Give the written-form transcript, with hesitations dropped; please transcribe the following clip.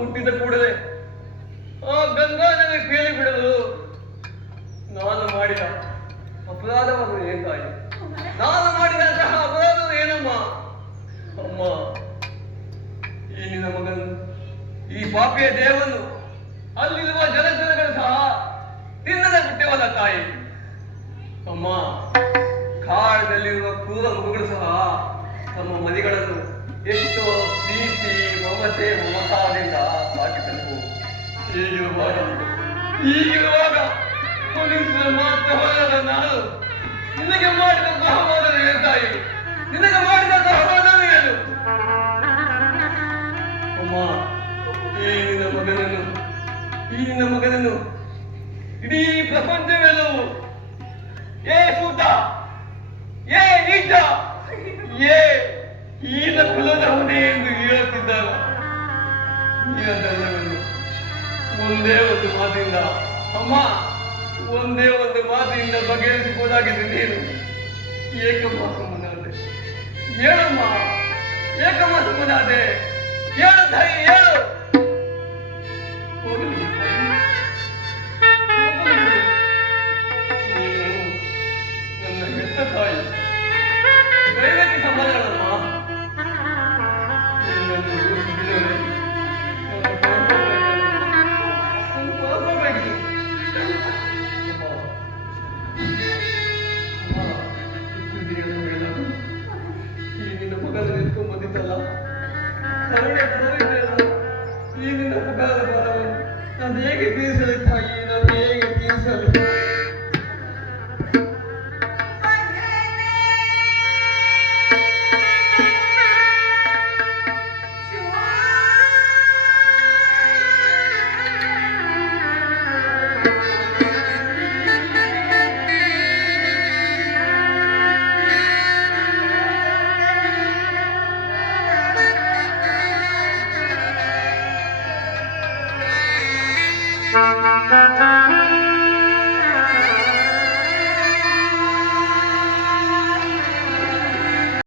ಹುಟ್ಟಿದ ಕೂಡಲೇ ಆ ಗಂಗಾಧರ ಕೇಳಿಬಿಡಲು ನಾನು ಮಾಡಿದ ಅಪರಾಧವನ್ನು ಏನ್ ತಾಯಿ? ನಾನು ಮಾಡಿದಂತಹ ಅಪರಾಧವು ಏನಮ್ಮ? ಅಮ್ಮ, ಈ ನಿನ್ನ ಮಗನು, ಈ ಪಾಪಿಯ ದೇವನು, ಅಲ್ಲಿರುವ ಜಲಚರಗಳು ಸಹ ತಿನ್ನದ ಬಿಟ್ಟವಲ್ಲ ತಾಯಿ. ಅಮ್ಮ, ಕಾಡಿನಲ್ಲಿರುವ ಕ್ರೂರ ಮೃಗಗಳು ಸಹ ತಮ್ಮ ಮರಿಗಳನ್ನು ಎಷ್ಟೋ ಪ್ರೀತಿ ಮಮತೆ ಮಮತಾದಿಂದ ಸಾಕಿಸಲು ಈಗಿರುವಾಗ ಮನುಷ್ಯರ ಮಾತ್ರವಲ್ಲದ ನಾನು ನಿನಗೆ ಮಾಡಿದ ದ್ರೋಹವಾದನು ಏನು ತಾಯಿ? ನಿನಗೆ ಮಾಡಿದ ದ್ರೋಹವಾದನು ಏನು? ಅಮ್ಮ, ಈ ನಿನ್ನ ಮಗನನ್ನು ಇಡೀ ಪ್ರಪಂಚವೆಲ್ಲವೂ ಏ ಸೂತ, ಏ ನೀಚ, ಏ ಈನ ಕುಲದ ಹುಡಿ ಎಂದು ಹೇಳುತ್ತಿದ್ದಾಗ ಒಂದೇ ಒಂದು ಮಾತಿಂದ ಅಮ್ಮ, ಒಂದೇ ಒಂದು ಮಾತಿನಿಂದ ಬಗೆಹರಿಸಿಬೋದಾಗಿದೆ. ನೀನು ಏಕಮ್ಮ ಸುಮ್ಮನಾದೆ. ಹೇಳಮ್ಮ, ಏಕಮ್ಮ ಸುಮ್ಮನಾದೆ. ಹೇಳು ತಾಯಿ, ಹೇಳು. ನೀನು ನನ್ನ ಹೆತ್ತ ತಾಯಿ, ದೈವಕ್ಕೆ ಸಮಾನಗಳಮ್ಮ. ನಾನು ಹೇಗೆ ತೀರಿಸಲಿ ತಾಯಿ? ನಾನು ಹೇಗೆ ತೀರಿಸಲಿ? Thank you.